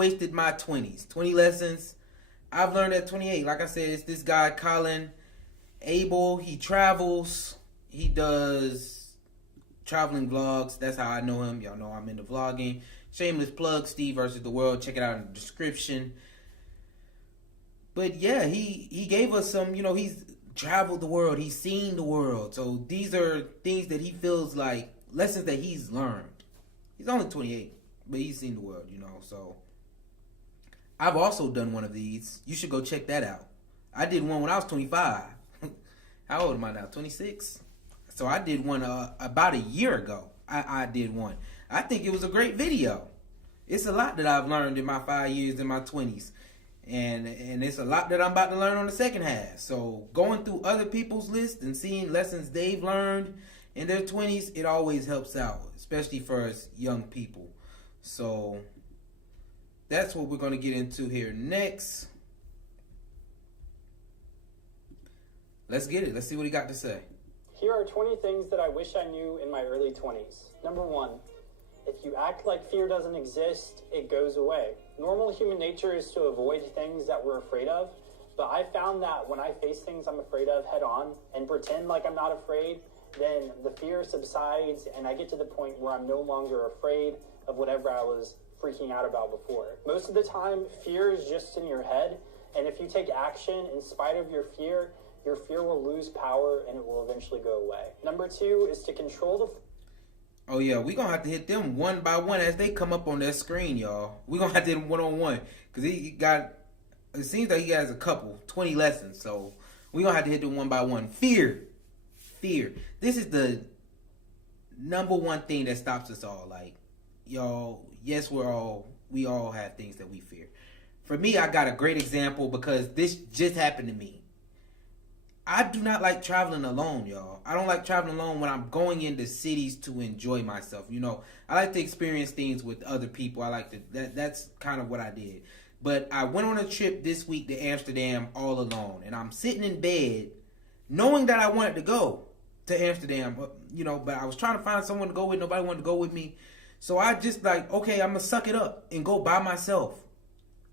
wasted my 20s. 20 lessons I've learned at 28. Like I said, it's this guy, Collin. Abel, he travels. He does traveling vlogs. That's how I know him. Y'all know I'm into vlogging. Shameless plug, Steve versus the World. Check it out in the description. But yeah, he gave us some, he's traveled the world. He's seen the world. So these are things that he feels like lessons that he's learned. He's only 28, but he's seen the world, So I've also done one of these. You should go check that out. I did one when I was 25. How old am I now? 26? So I did one about a year ago. I did one. I think it was a great video. It's a lot that I've learned in my 5 years in my 20s. And it's a lot that I'm about to learn on the second half. So going through other people's lists and seeing lessons they've learned in their 20s, it always helps out, especially for us young people. So that's what we're going to get into here next. Let's get it. Let's see what he got to say. Here are 20 things that I wish I knew in my early 20s. Number 1, if you act like fear doesn't exist, it goes away. Normal human nature is to avoid things that we're afraid of, but I found that when I face things I'm afraid of head on and pretend like I'm not afraid, then the fear subsides and I get to the point where I'm no longer afraid of whatever I was freaking out about before. Most of the time, fear is just in your head, and if you take action in spite of your fear will lose power and it will eventually go away. Number 2 is to control the... Oh yeah, we're going to have to hit them one by one as they come up on their screen, y'all. We're going to have to hit them one-on-one because it seems like he has a couple, 20 lessons. So we're going to have to hit them one by one. Fear. This is the number one thing that stops us all. Like, y'all, yes, we all have things that we fear. For me, I got a great example because this just happened to me. I do not like traveling alone, y'all. I don't like traveling alone when I'm going into cities to enjoy myself. I like to experience things with other people. That's kind of what I did. But I went on a trip this week to Amsterdam all alone. And I'm sitting in bed knowing that I wanted to go to Amsterdam, but I was trying to find someone to go with. Nobody wanted to go with me. So I just okay, I'm going to suck it up and go by myself.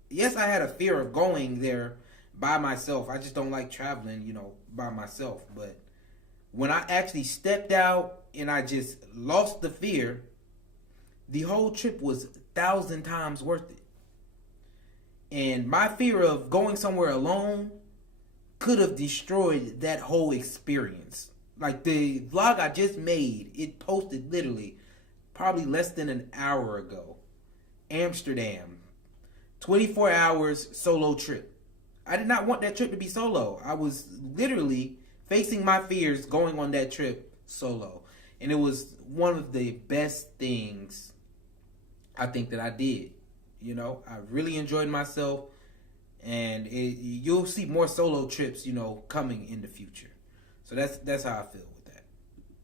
Yes, I had a fear of going there by myself. I just don't like traveling, by myself. But when I actually stepped out and I just lost the fear, the whole trip was 1,000 times worth it. And my fear of going somewhere alone could have destroyed that whole experience. Like the vlog I just made, it posted literally probably less than an hour ago. Amsterdam, 24 hours solo trip. I did not want that trip to be solo. I was literally facing my fears going on that trip solo. And it was one of the best things I think that I did. I really enjoyed myself. And you'll see more solo trips, coming in the future. So that's how I feel with that.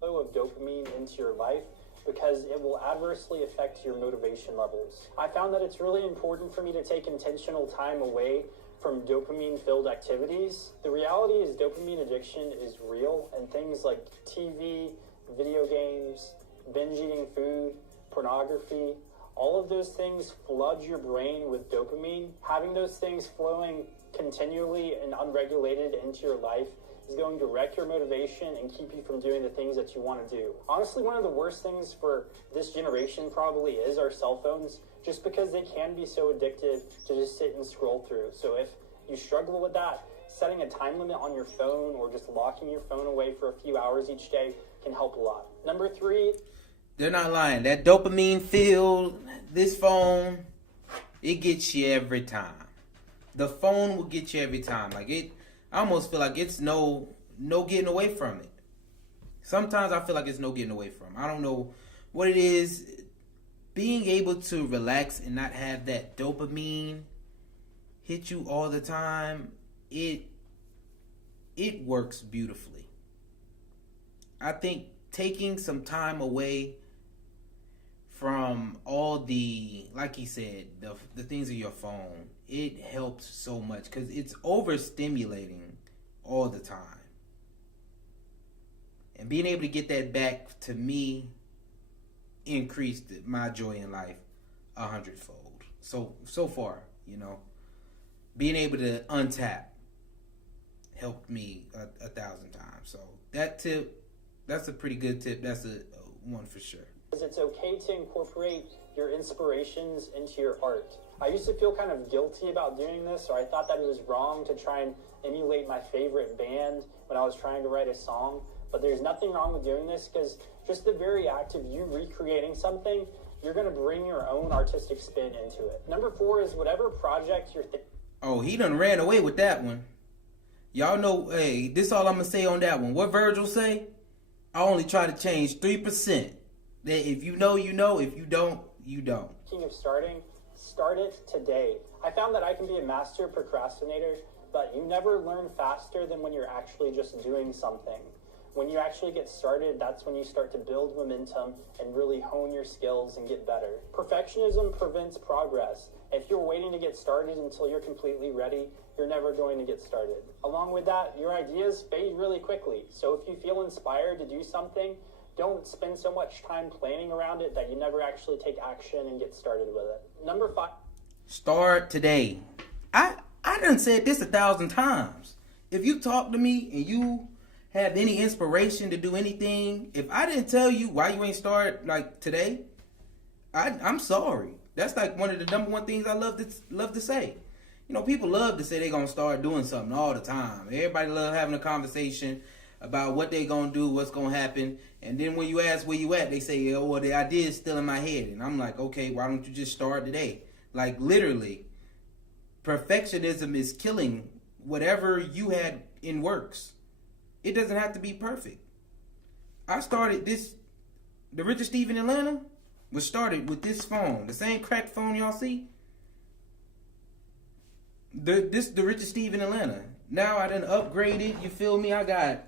Flow of dopamine into your life because it will adversely affect your motivation levels. I found that it's really important for me to take intentional time away from dopamine-filled activities. The reality is dopamine addiction is real, and things like TV, video games, binge eating food, pornography, all of those things flood your brain with dopamine. Having those things flowing continually and unregulated into your life is going to wreck your motivation and keep you from doing the things that you want to do. Honestly, one of the worst things for this generation probably is our cell phones, just because they can be so addictive to just sit and scroll through. So if you struggle with that, setting a time limit on your phone or just locking your phone away for a few hours each day can help a lot. Number 3. They're not lying. That dopamine filled, this phone, it gets you every time. The phone will get you every time. I almost feel like it's no getting away from it. Sometimes I feel like it's no getting away from it. I don't know what it is. Being able to relax and not have that dopamine hit you all the time, it works beautifully. I think taking some time away from all the, like he said, the things of your phone, it helps so much because it's overstimulating all the time. And being able to get that back, to me, increased my joy in life 100-fold. so far, you know. Being able to untap helped me a thousand times. So that tip, that's a pretty good tip. That's a one for sure. It's okay to incorporate your inspirations into your art. I used to feel kind of guilty about doing this, or I thought that it was wrong to try and emulate my favorite band when I was trying to write a song. But there's nothing wrong with doing this, because just the very act of you recreating something, you're going to bring your own artistic spin into it. Number 4 is whatever project you're Oh, he done ran away with that one. Y'all know, hey, this all I'm going to say on that one. What Virgil say? I only try to change 3%. That if you know, you know. If you don't, you don't. Speaking of starting, start it today. I found that I can be a master procrastinator, but you never learn faster than when you're actually just doing something. When you actually get started, that's when you start to build momentum and really hone your skills and get better. Perfectionism prevents progress. If you're waiting to get started until you're completely ready, you're never going to get started. Along with that, your ideas fade really quickly. So if you feel inspired to do something, don't spend so much time planning around it that you never actually take action and get started with it. Number 5. Start today. I done said this 1,000 times. If you talk to me and you have any inspiration to do anything, if I didn't tell you why you ain't start like today, I'm sorry. That's like one of the number one things I love to say. You know, people love to say they're gonna start doing something all the time. Everybody love having a conversation about what they gonna do, what's gonna happen, and then when you ask where you at, they say, "Oh, well, the idea is still in my head." And I'm like, "Okay, why don't you just start today?" Like literally, perfectionism is killing whatever you had in works. It doesn't have to be perfect. I started this. The Richard Steve in Atlanta was started with this phone, the same cracked phone y'all see. The Richard Steve in Atlanta. Now I done upgraded. You feel me? I got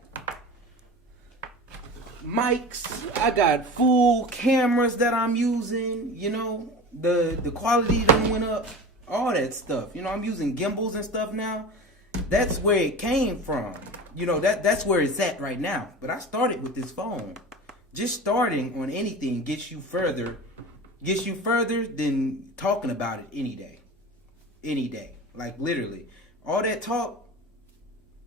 mics. I got full cameras that I'm using. You know, the quality done went up. All that stuff. You know, I'm using gimbals and stuff now. That's where it came from. You know, that's where it's at right now. But I started with this phone. Just starting on anything gets you further than talking about it any day. Any day. Like literally. All that talk,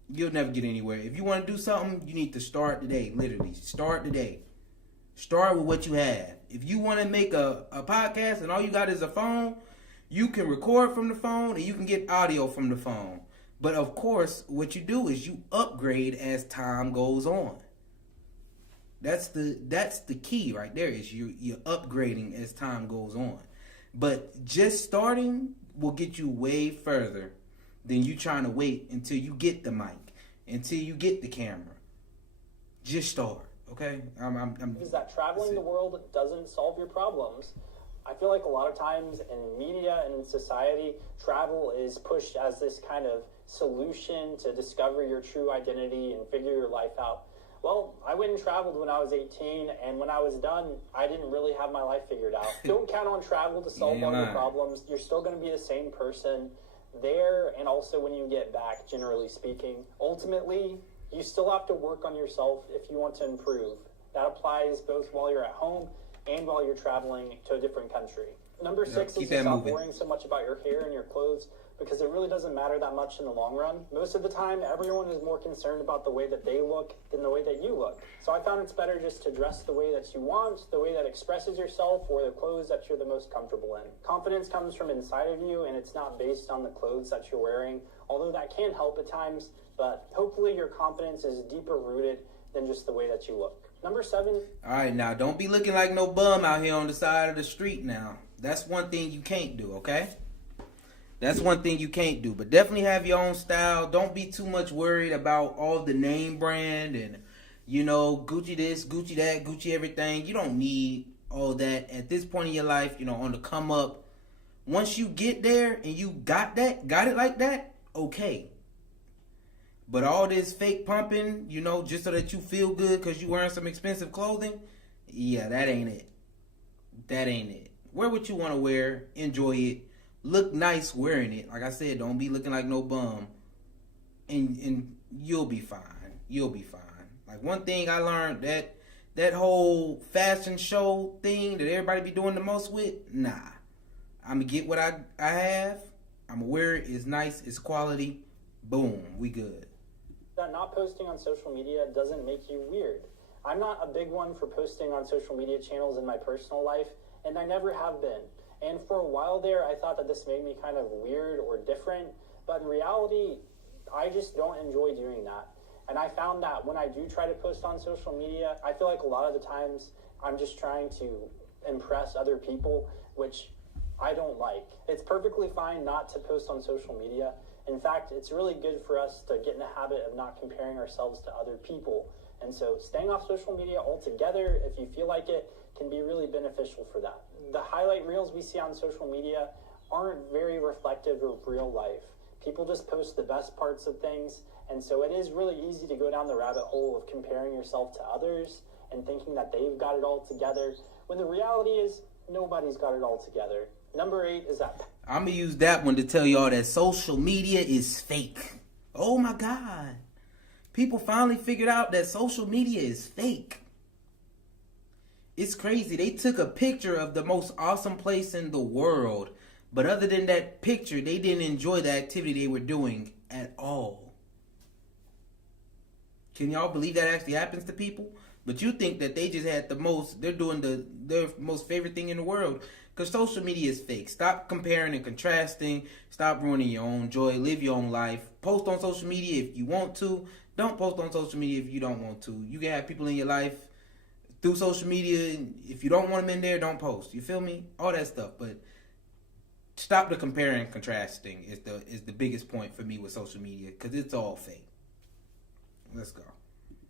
you'll never get anywhere. If you want to do something, you need to start today. Literally. Start today. Start with what you have. If you want to make a podcast and all you got is a phone, you can record from the phone and you can get audio from the phone. But of course, what you do is you upgrade as time goes on. That's the key right there, is you're upgrading as time goes on. But just starting will get you way further than you trying to wait until you get the mic, until you get the camera. Just start, okay? Is that traveling the world doesn't solve your problems. I feel like a lot of times in media and in society, travel is pushed as this kind of solution to discover your true identity and figure your life out. Well, I went and traveled when I was 18, and when I was done, I didn't really have my life figured out. Don't count on travel to solve all your problems. You're still going to be the same person there, and also when you get back, generally speaking. Ultimately, you still have to work on yourself if you want to improve. That applies both while you're at home and while you're traveling to a different country. Number 6 is to stop worrying so much about your hair and your clothes, because it really doesn't matter that much in the long run. Most of the time, everyone is more concerned about the way that they look than the way that you look. So I found it's better just to dress the way that you want, the way that expresses yourself, or the clothes that you're the most comfortable in. Confidence comes from inside of you, and it's not based on the clothes that you're wearing, although that can help at times, but hopefully your confidence is deeper rooted than just the way that you look. Number 7. All right, now don't be looking like no bum out here on the side of the street now. That's one thing you can't do, okay? That's one thing you can't do. But definitely have your own style. Don't be too much worried about all the name brand and, you know, Gucci this, Gucci that, Gucci everything. You don't need all that at this point in your life, you know, on the come up. Once you get there and you got it like that, okay. But all this fake pumping, you know, just so that you feel good because you wearing some expensive clothing, yeah, that ain't it. That ain't it. Wear what you want to wear. Enjoy it. Look nice wearing it. Like I said, don't be looking like no bum. And you'll be fine. You'll be fine. Like one thing I learned, that whole fashion show thing that everybody be doing the most with, nah. I'm going to get what I have. I'm aware it's nice, it's quality. Boom, we good. That not posting on social media doesn't make you weird. I'm not a big one for posting on social media channels in my personal life, and I never have been. And for a while there, I thought that this made me kind of weird or different, but in reality, I just don't enjoy doing that. And I found that when I do try to post on social media, I feel like a lot of the times I'm just trying to impress other people, which I don't like. It's perfectly fine not to post on social media. In fact, it's really good for us to get in the habit of not comparing ourselves to other people. And so staying off social media altogether, if you feel like it, can be really beneficial for that. The highlight reels we see on social media aren't very reflective of real life. People just post the best parts of things, and so it is really easy to go down the rabbit hole of comparing yourself to others and thinking that they've got it all together, when the reality is nobody's got it all together. Number 8 is that I'm going to use that one to tell y'all that social media is fake. Oh my God. People finally figured out that social media is fake. It's crazy. They took a picture of the most awesome place in the world, but other than that picture, they didn't enjoy the activity they were doing at all. Can y'all believe that actually happens to people? But you think that they just had they're doing their most favorite thing in the world. Because social media is fake. Stop comparing and contrasting. Stop ruining your own joy. Live your own life. Post on social media if you want to. Don't post on social media if you don't want to. You can have people in your life through social media. If you don't want them in there, don't post. You feel me? All that stuff. But stop the comparing and contrasting is the biggest point for me with social media. Because it's all fake. Let's go.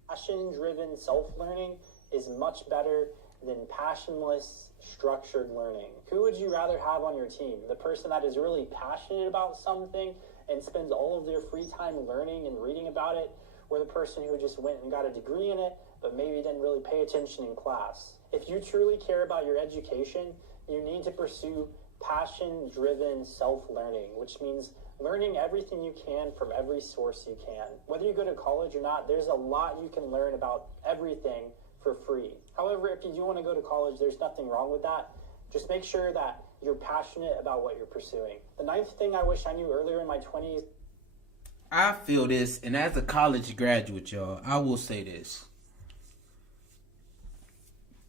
Passion-driven self-learning is much better than passionless, structured learning. Who would you rather have on your team? The person that is really passionate about something and spends all of their free time learning and reading about it, or the person who just went and got a degree in it, but maybe didn't really pay attention in class? If you truly care about your education, you need to pursue passion-driven self-learning, which means learning everything you can from every source you can. Whether you go to college or not, there's a lot you can learn about everything for free. However, if you do want to go to college, there's nothing wrong with that. Just make sure that you're passionate about what you're pursuing. The 9th thing I wish I knew earlier in my 20s. I feel this, and as a college graduate, y'all, I will say this.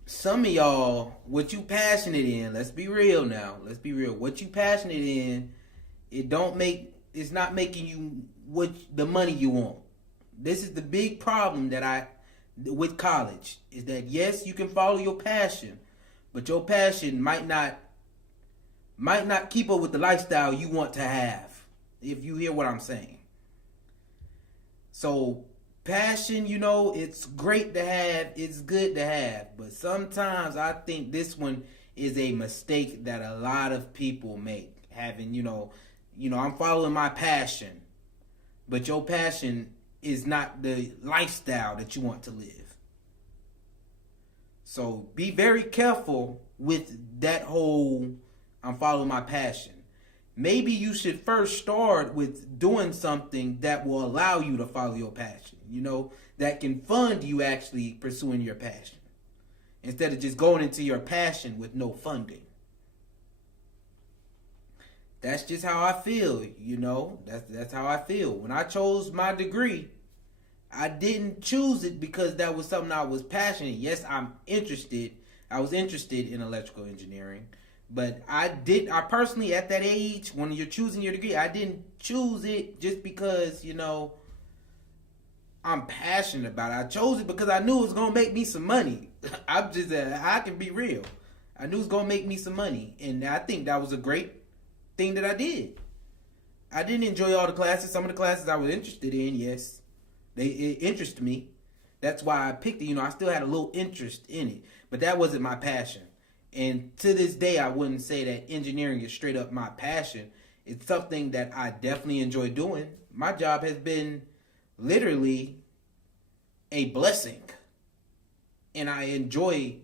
Some of y'all, what you passionate in, let's be real now. Let's be real. What you passionate in, it's not making you the money you want. This is the big problem with college, is that yes, you can follow your passion, but your passion might not keep up with the lifestyle you want to have, if you hear what I'm saying. So passion, it's great to have, it's good to have, but sometimes I think this one is a mistake that a lot of people make. Having, I'm following my passion, but your passion is not the lifestyle that you want to live. So be very careful with that whole I'm following my passion. Maybe you should first start with doing something that will allow you to follow your passion, that can fund you actually pursuing your passion, instead of just going into your passion with no funding. That's just how I feel, That's how I feel. When I chose my degree, I didn't choose it because that was something I was passionate. Yes, I was interested in electrical engineering, but I personally, at that age, when you're choosing your degree, I didn't choose it just because, I'm passionate about it. I chose it because I knew it was going to make me some money. I can be real. I knew it was going to make me some money, and I think that was a great thing that I did. I didn't enjoy all the classes. Some of the classes I was interested in, yes, it interested me. That's why I picked it. I still had a little interest in it, but that wasn't my passion. And to this day, I wouldn't say that engineering is straight up my passion. It's something that I definitely enjoy doing. My job has been literally a blessing, and I enjoy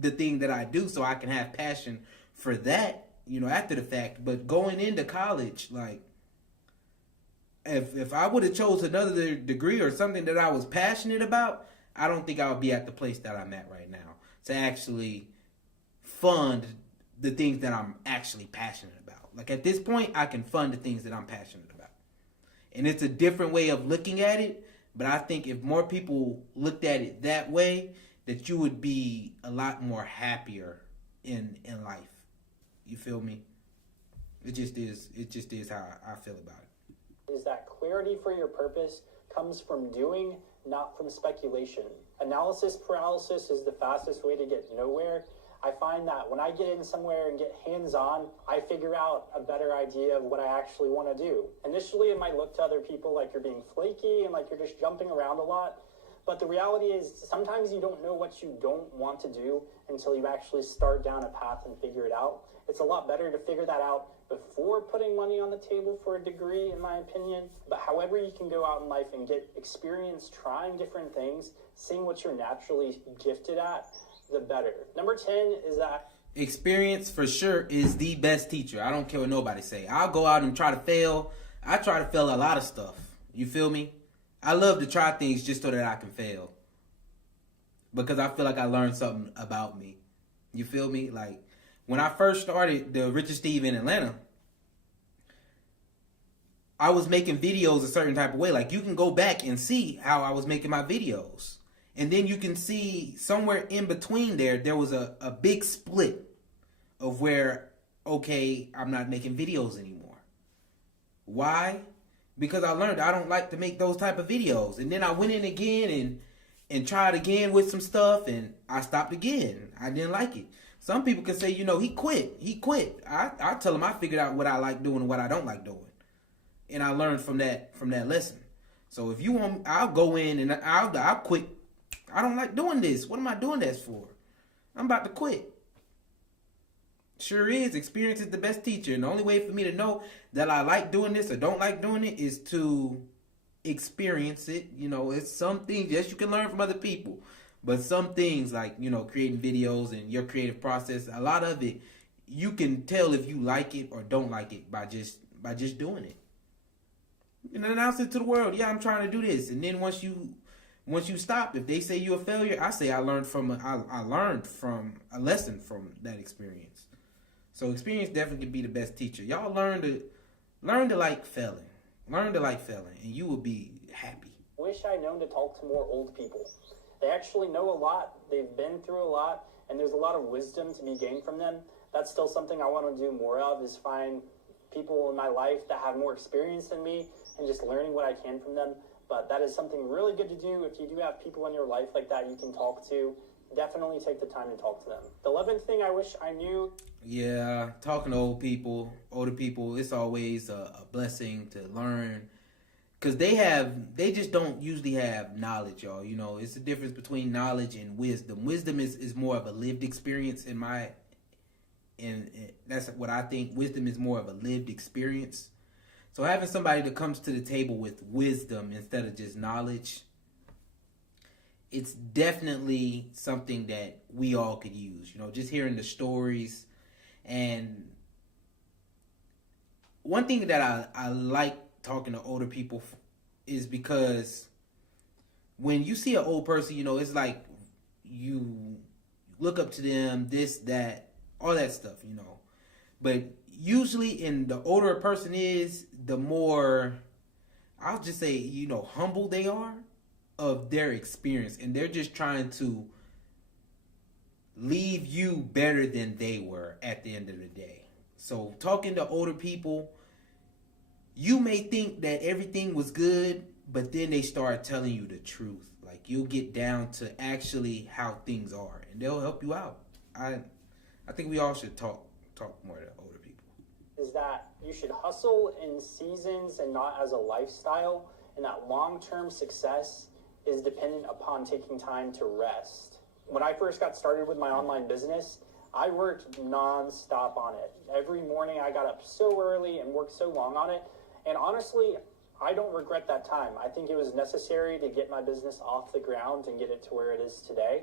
the thing that I do, so I can have passion for that, after the fact. But going into college, like, if I would have chose another degree or something that I was passionate about, I don't think I would be at the place that I'm at right now to actually fund the things that I'm actually passionate about. Like at this point, I can fund the things that I'm passionate about. And it's a different way of looking at it, but I think if more people looked at it that way, that you would be a lot more happier in life. You feel me? It just is how I feel about it. Is that clarity for your purpose comes from doing, not from speculation. Analysis paralysis is the fastest way to get nowhere. I find that when I get in somewhere and get hands-on, I figure out a better idea of what I actually want to do. Initially, it might look to other people like you're being flaky and like you're just jumping around a lot. But the reality is sometimes you don't know what you don't want to do until you actually start down a path and figure it out. It's a lot better to figure that out before putting money on the table for a degree, in my opinion. But however you can go out in life and get experience trying different things, seeing what you're naturally gifted at, the better. Number 10 is that experience for sure is the best teacher. I don't care what nobody say. I'll go out and try to fail. I try to fail a lot of stuff. You feel me? I love to try things just so that I can fail. Because I feel like I learned something about me. You feel me? Like when I first started the Richard Steve in Atlanta, I was making videos a certain type of way. Like you can go back and see how I was making my videos. And then you can see somewhere in between there was a big split of where, okay, I'm not making videos anymore. Why? Because I learned I don't like to make those type of videos. And then I went in again and tried again with some stuff, and I stopped again. I didn't like it. Some people can say, he quit. He quit. I tell them I figured out what I like doing and what I don't like doing. And I learned from that lesson. So if you want, I'll go in and I'll quit. I don't like doing this. What am I doing this for? I'm about to quit. Sure is. Experience is the best teacher. And the only way for me to know that I like doing this or don't like doing it is to experience it. It's some things, yes, you can learn from other people. But some things like, creating videos and your creative process, a lot of it, you can tell if you like it or don't like it by just doing it. And announce it to the world. Yeah, I'm trying to do this. And then once you stop, if they say you're a failure, I say I learned from a lesson from that experience. So experience definitely can be the best teacher. Y'all learn to like failing. Learn to like failing, and you will be happy. Wish I'd known to talk to more old people. They actually know a lot. They've been through a lot, and there's a lot of wisdom to be gained from them. That's still something I want to do more of, is find people in my life that have more experience than me and just learning what I can from them. But that is something really good to do. If you do have people in your life like that you can talk to, definitely take the time to talk to them. The 11th thing I wish I knew. Yeah, talking to older people, it's always a blessing to learn. Because they just don't usually have knowledge, y'all. It's the difference between knowledge and wisdom. Wisdom is more of a lived experience and that's what I think. Wisdom is more of a lived experience. So having somebody that comes to the table with wisdom instead of just knowledge, it's definitely something that we all could use. Just hearing the stories. And one thing that I like talking to older people is because when you see an old person, it's like you look up to them, this, that, all that stuff, But usually in the older a person is, the more, I'll just say, humble they are of their experience. And they're just trying to leave you better than they were at the end of the day. So talking to older people, you may think that everything was good, but then they start telling you the truth. Like you'll get down to actually how things are, and they'll help you out. I think we all should talk more to older people. Is that you should hustle in seasons and not as a lifestyle, and that long-term success is dependent upon taking time to rest. When I first got started with my online business, I worked non-stop on it. Every morning I got up so early and worked so long on it. And honestly, I don't regret that time. I think it was necessary to get my business off the ground and get it to where it is today.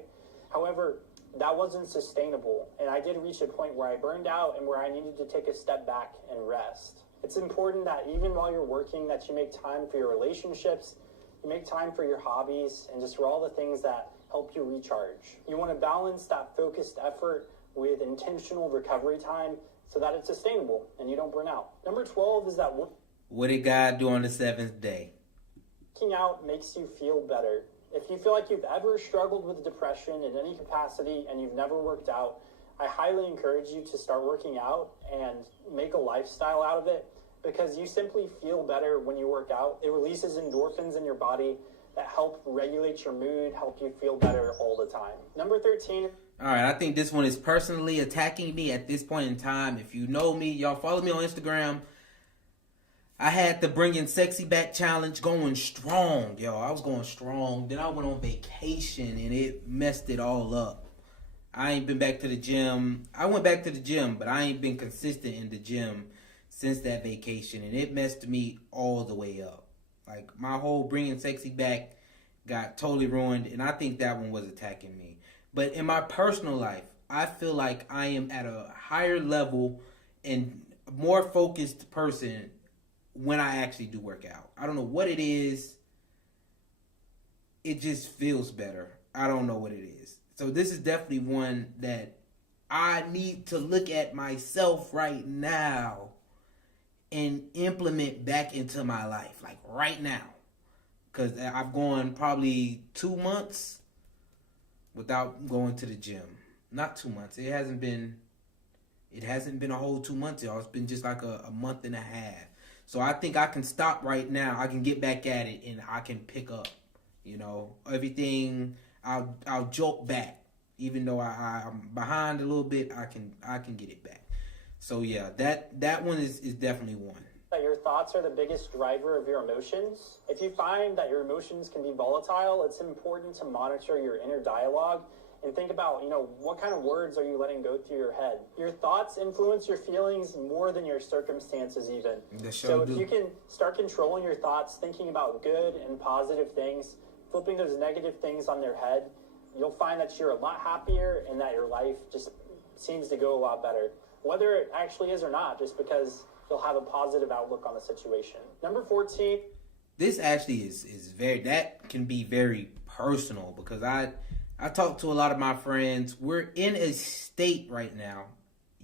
However, that wasn't sustainable. And I did reach a point where I burned out and where I needed to take a step back and rest. It's important that even while you're working, that you make time for your relationships, you make time for your hobbies, and just for all the things that help you recharge. You want to balance that focused effort with intentional recovery time so that it's sustainable and you don't burn out. Number 12 is that what did God do on the seventh day? working out makes you feel better. If you feel like you've ever struggled with depression in any capacity and you've never worked out, I highly encourage you to start working out and make a lifestyle out of it, because you simply feel better when you work out. It releases endorphins in your body that help regulate your mood, help you feel better all the time. Number 13. All right, I think this one is personally attacking me at this point in time. If you know me, y'all follow me on Instagram. I had the Bringing Sexy Back challenge going strong, y'all. I was going strong. Then I went on vacation and it messed it all up. I ain't been back to the gym. I went back to the gym, but I ain't been consistent in the gym since that vacation, and it messed me all the way up. Like, my whole Bringing Sexy Back got totally ruined, and I think that one was attacking me. But in my personal life, I feel like I am at a higher level and more focused person when I actually do work out. I don't know what it is. It just feels better. I don't know what it is. So this is definitely one that I need to look at myself right now and implement back into my life, like right now. Because I've gone probably 2 months without going to the gym. Not 2 months. It hasn't been a whole 2 months, y'all. It's been just like a month and a half. So I think I can stop right now. I can get back at it and I can pick up, everything. I'll jolt back. Even though I'm behind a little bit, I can get it back. So yeah, that one is definitely one. That your thoughts are the biggest driver of your emotions. If you find that your emotions can be volatile, it's important to monitor your inner dialogue and think about, what kind of words are you letting go through your head? Your thoughts influence your feelings more than your circumstances even. So if you can start controlling your thoughts, thinking about good and positive things, flipping those negative things on their head, you'll find that you're a lot happier and that your life just seems to go a lot better. Whether it actually is or not, just because you'll have a positive outlook on the situation. Number 14. This actually is that can be very personal, because I talk to a lot of my friends. We're in a state right now,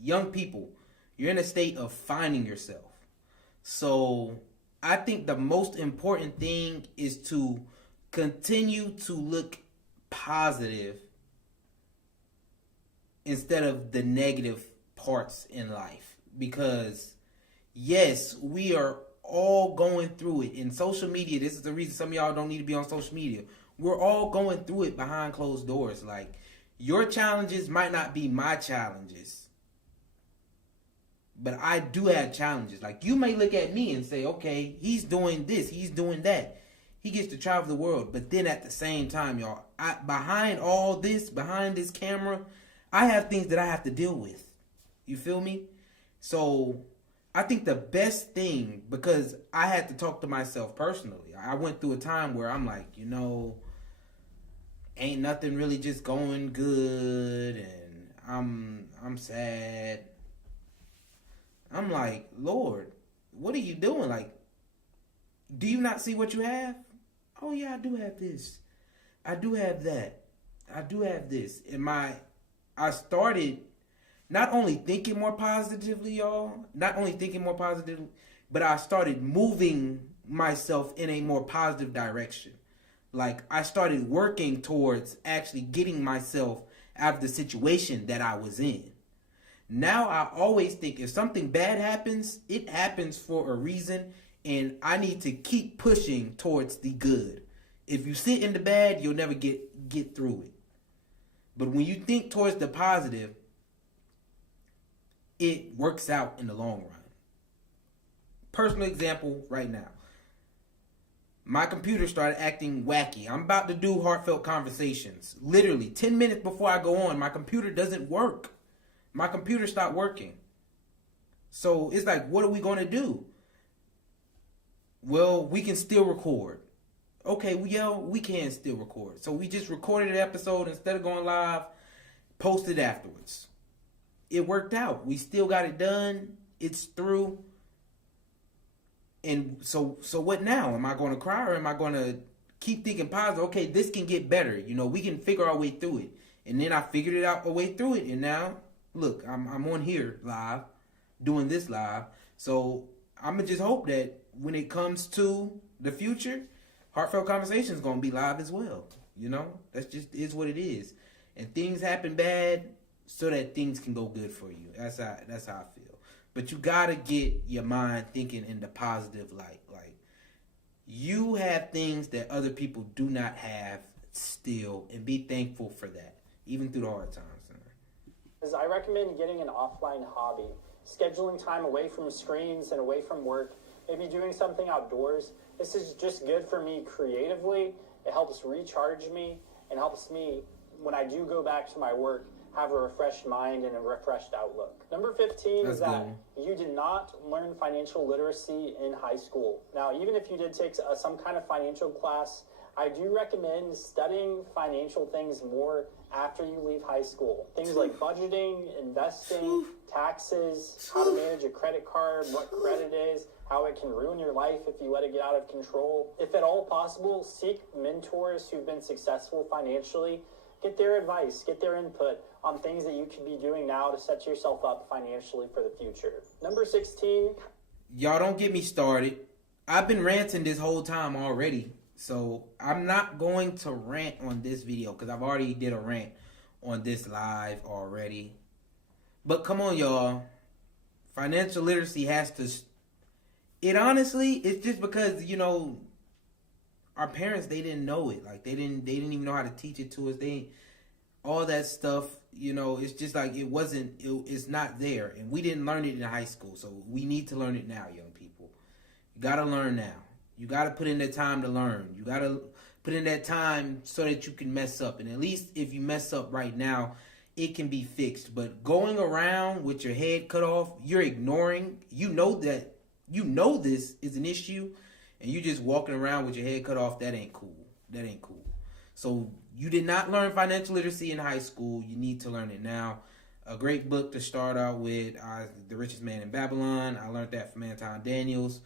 young people, you're in a state of finding yourself. So I think the most important thing is to continue to look positive instead of the negative parts in life. Because yes, we are all going through it. In social media, this is the reason some of y'all don't need to be on social media. We're all going through it behind closed doors. Like, your challenges might not be my challenges, but I do have challenges. Like, you may look at me and say, okay, he's doing this, he's doing that. He gets to travel the world. But then at the same time, y'all, behind all this, behind this camera, I have things that I have to deal with. You feel me? So I think the best thing, because I had to talk to myself personally. I went through a time where I'm like, ain't nothing really just going good, and I'm sad. I'm like, Lord, what are you doing? Like, do you not see what you have? Oh yeah, I do have this. I do have that. I do have this. I started not only thinking more positively, y'all, but I started moving myself in a more positive direction. Like, I started working towards actually getting myself out of the situation that I was in. Now I always think if something bad happens, it happens for a reason, and I need to keep pushing towards the good. If you sit in the bad, you'll never get through it. But when you think towards the positive, it works out in the long run. Personal example right now. My computer started acting wacky. I'm about to do heartfelt conversations. Literally, 10 minutes before I go on, my computer doesn't work. My computer stopped working. So it's like, what are we going to do? Well, we can still record. Okay, we can still record. So we just recorded an episode instead of going live, posted afterwards. It worked out. We still got it done. It's through. And so what now? Am I going to cry, or am I going to keep thinking positive? Okay, this can get better. We can figure our way through it. And then I figured it out a way through it. And now look, I'm on here live, doing this live. So I'm gonna just hope that when it comes to the future, Heartfelt Conversation is gonna be live as well. You know, that's just is what it is. And things happen bad so that things can go good for you. That's how I feel. But you gotta get your mind thinking in the positive light. Like, you have things that other people do not have still, and be thankful for that, even through the hard times. I recommend getting an offline hobby, scheduling time away from screens and away from work, maybe doing something outdoors. This is just good for me creatively. It helps recharge me and helps me, when I do go back to my work, have a refreshed mind and a refreshed outlook. Number 15 is that you did not learn financial literacy in high school. Now, even if you did take some kind of financial class, I do recommend studying financial things more after you leave high school. Things like budgeting, investing, taxes, how to manage a credit card, what credit is, how it can ruin your life if you let it get out of control. If at all possible, seek mentors who've been successful financially. Get their advice, get their input on things that you could be doing now to set yourself up financially for the future. Number 16. Y'all don't get me started. I've been ranting this whole time already. So I'm not going to rant on this video because I've already did a rant on this live already. But come on, y'all. Financial literacy has to... It honestly, it's just because, you know, our parents, they didn't know it. Like, they didn't even know how to teach it to us. All that stuff, you know, it's just like it's not there. And we didn't learn it in high school. So we need to learn it now, young people. You got to learn now. You got to put in that time to learn. You got to put in that time so that you can mess up. And at least if you mess up right now, it can be fixed. But going around with your head cut off, you're ignoring. You know this is an issue, and you just walking around with your head cut off. That ain't cool. That ain't cool. So you did not learn financial literacy in high school. You need to learn it now. A great book to start out with, The Richest Man in Babylon. I learned that from Anton Daniels.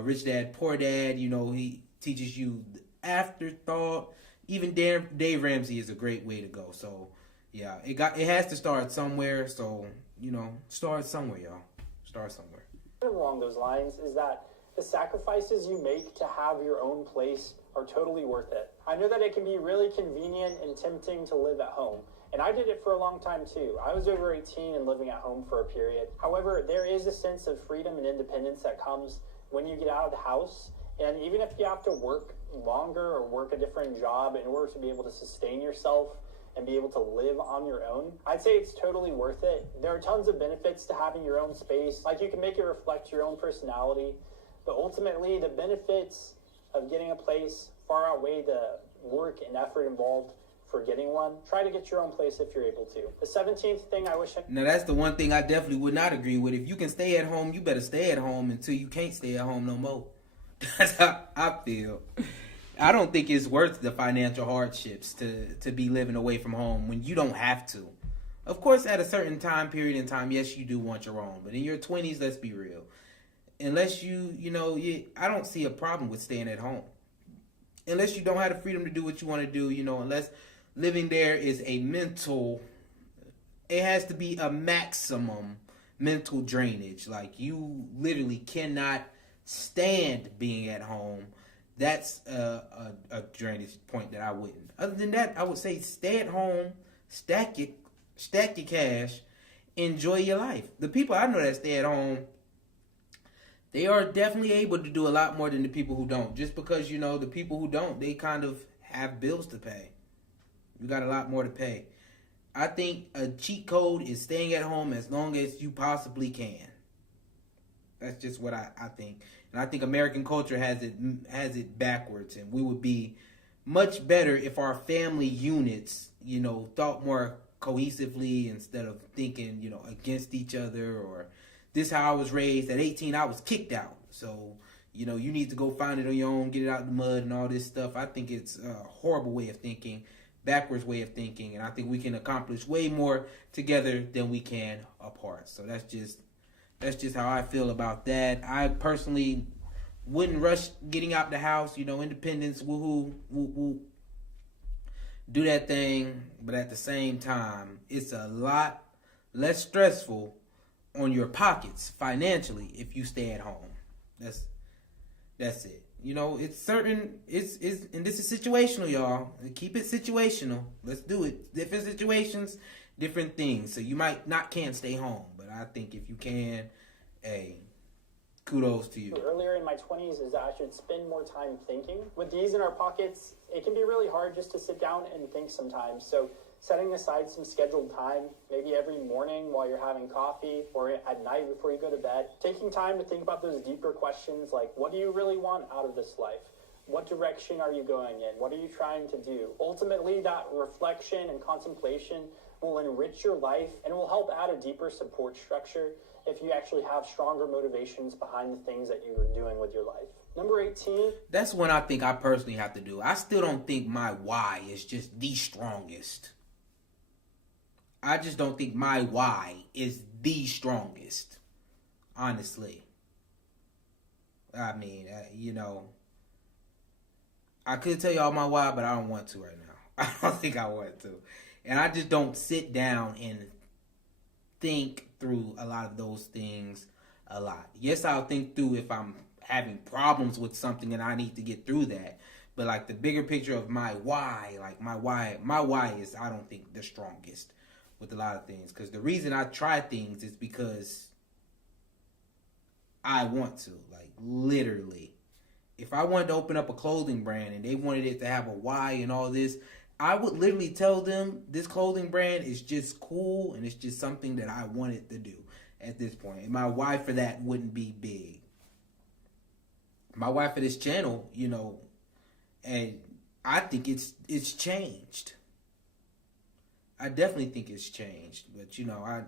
Rich Dad, Poor Dad, you know, he teaches you the afterthought. Even Dave Ramsey is a great way to go. So, yeah, it has to start somewhere. So, you know, start somewhere, y'all. Start somewhere. Along those lines is that the sacrifices you make to have your own place are totally worth it. I know that it can be really convenient and tempting to live at home. And I did it for a long time too. I was over 18 and living at home for a period. However, there is a sense of freedom and independence that comes when you get out of the house. And even if you have to work longer or work a different job in order to be able to sustain yourself and be able to live on your own, I'd say it's totally worth it. There are tons of benefits to having your own space. Like, you can make it reflect your own personality, but ultimately the benefits of getting a place far outweigh the work and effort involved for getting one. Try to get your own place if you're able to. The 17th thing I wish I... Now, that's the one thing I definitely would not agree with. If you can stay at home, you better stay at home until you can't stay at home no more. That's how I feel. I don't think it's worth the financial hardships to be living away from home when you don't have to. Of course, at a certain time period in time, yes, you do want your own. But in your 20s, let's be real. Unless I don't see a problem with staying at home. Unless you don't have the freedom to do what you want to do, unless living there is it has to be a maximum mental drainage. Like, you literally cannot stand being at home. That's a drainage point that I wouldn't. Other than that, I would say stay at home, stack your cash, enjoy your life. The people I know that stay at home, they are definitely able to do a lot more than the people who don't. Just because, the people who don't, they kind of have bills to pay. You got a lot more to pay. I think a cheat code is staying at home as long as you possibly can. That's just what I think. And I think American culture has it backwards. And we would be much better if our family units, thought more cohesively instead of thinking, against each other, or this how I was raised. At 18, I was kicked out. So, you need to go find it on your own, get it out of the mud and all this stuff. I think it's a horrible way of thinking, backwards way of thinking. And I think we can accomplish way more together than we can apart. So that's just how I feel about that. I personally wouldn't rush getting out the house. Independence, woohoo, woo. Do that thing. But at the same time, it's a lot less stressful on your pockets financially if you stay at home. That's it. You know, it's certain. It's and this is situational, y'all. Keep it situational. Let's do it. Different situations, different things. So you might not can stay home, but I think if you can, hey, kudos to you. Earlier in my 20s is that I should spend more time thinking. With these in our pockets, it can be really hard just to sit down and think sometimes. So setting aside some scheduled time, maybe every morning while you're having coffee or at night before you go to bed, taking time to think about those deeper questions like, what do you really want out of this life? What direction are you going in? What are you trying to do? Ultimately, that reflection and contemplation will enrich your life and will help add a deeper support structure if you actually have stronger motivations behind the things that you are doing with your life. Number 18. That's one I think I personally have to do. I still don't think my why is just the strongest. I just don't think my why is the strongest, honestly. I mean, you know, I could tell y'all my why, but I don't want to right now. I don't think I want to. And I just don't sit down and think through a lot of those things a lot. Yes, I'll think through if I'm having problems with something and I need to get through that. But like the bigger picture of my why, like my why is, I don't think, the strongest with a lot of things. Because the reason I try things is because I want to. Like, literally. If I wanted to open up a clothing brand and they wanted it to have a why and all this, I would literally tell them this clothing brand is just cool and it's just something that I wanted to do at this point. And my why for that wouldn't be big. My why for this channel, you know, and I think it's changed. I definitely think it's changed, but you know,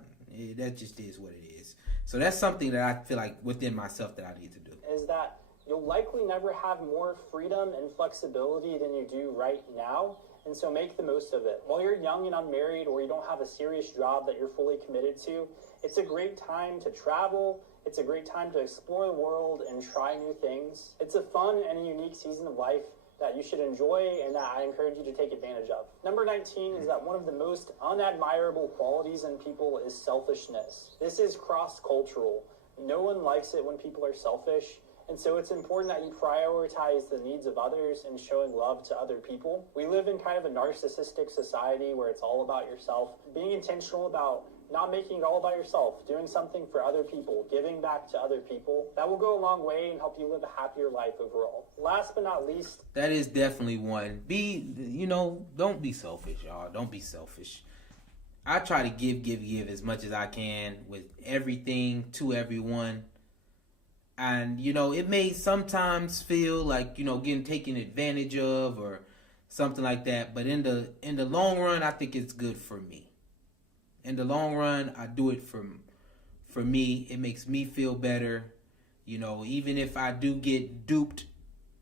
that just is what it is. So that's something that I feel like within myself that I need to do. Is that you'll likely never have more freedom and flexibility than you do right now, and so make the most of it. While you're young and unmarried or you don't have a serious job that you're fully committed to, it's a great time to travel. It's a great time to explore the world and try new things. It's a fun and a unique season of life that you should enjoy and that I encourage you to take advantage of. Number 19 is that one of the most unadmirable qualities in people is selfishness. This is cross-cultural. No one likes it when people are selfish, and so it's important that you prioritize the needs of others and showing love to other people. We live in kind of a narcissistic society where it's all about yourself. Being intentional about not making it all about yourself, doing something for other people, giving back to other people, that will go a long way and help you live a happier life overall. Last but not least, that is definitely one. Don't be selfish, y'all. Don't be selfish. I try to give as much as I can with everything to everyone. And, you know, it may sometimes feel like, you know, getting taken advantage of or something like that. But in the long run, I think it's good for me. In the long run, I do it for me. It makes me feel better. You know, even if I do get duped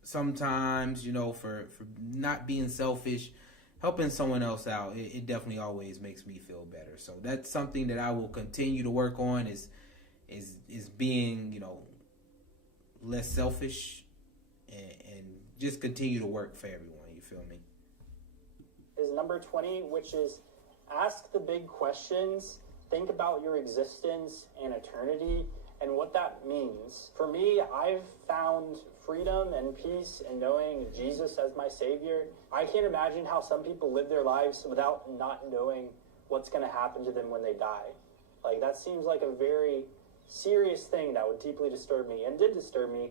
sometimes, you know, for not being selfish, helping someone else out, it definitely always makes me feel better. So that's something that I will continue to work on is being, you know, less selfish and just continue to work for everyone. You feel me? Is number 20, which is ask the big questions, think about your existence and eternity and what that means. For me, I've found freedom and peace in knowing Jesus as my Savior. I can't imagine how some people live their lives without not knowing what's going to happen to them when they die. Like, that seems like a very serious thing that would deeply disturb me and did disturb me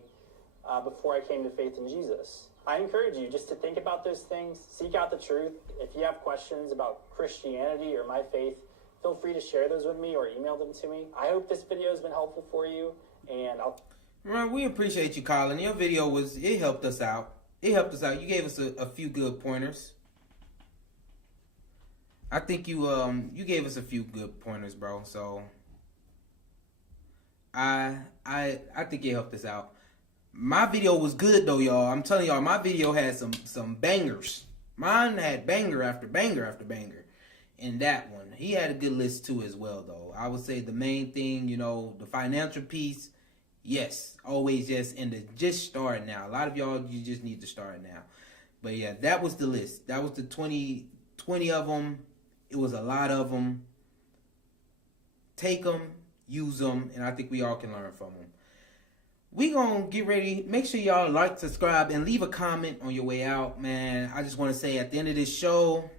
before I came to faith in Jesus. I encourage you just to think about those things, seek out the truth. If you have questions about Christianity or my faith, feel free to share those with me or email them to me. I hope this video has been helpful for you, and we appreciate you, Collin. Your video it helped us out. It helped us out. You gave us a few good pointers. I think you gave us a few good pointers, bro. So I think it helped us out. My video was good though, y'all. I'm telling y'all, my video had some bangers. Mine had banger after banger after banger. And that one, he had a good list too as well though. I would say the main thing, you know, the financial piece, yes, always yes. And just start now. A lot of y'all, you just need to start now. But yeah, that was the list. That was the 20 of them. It was a lot of them. take them, use them, and I think we all can learn from them. We gonna get ready. Make sure y'all like, subscribe, and leave a comment on your way out, man. I just want to say at the end of this show,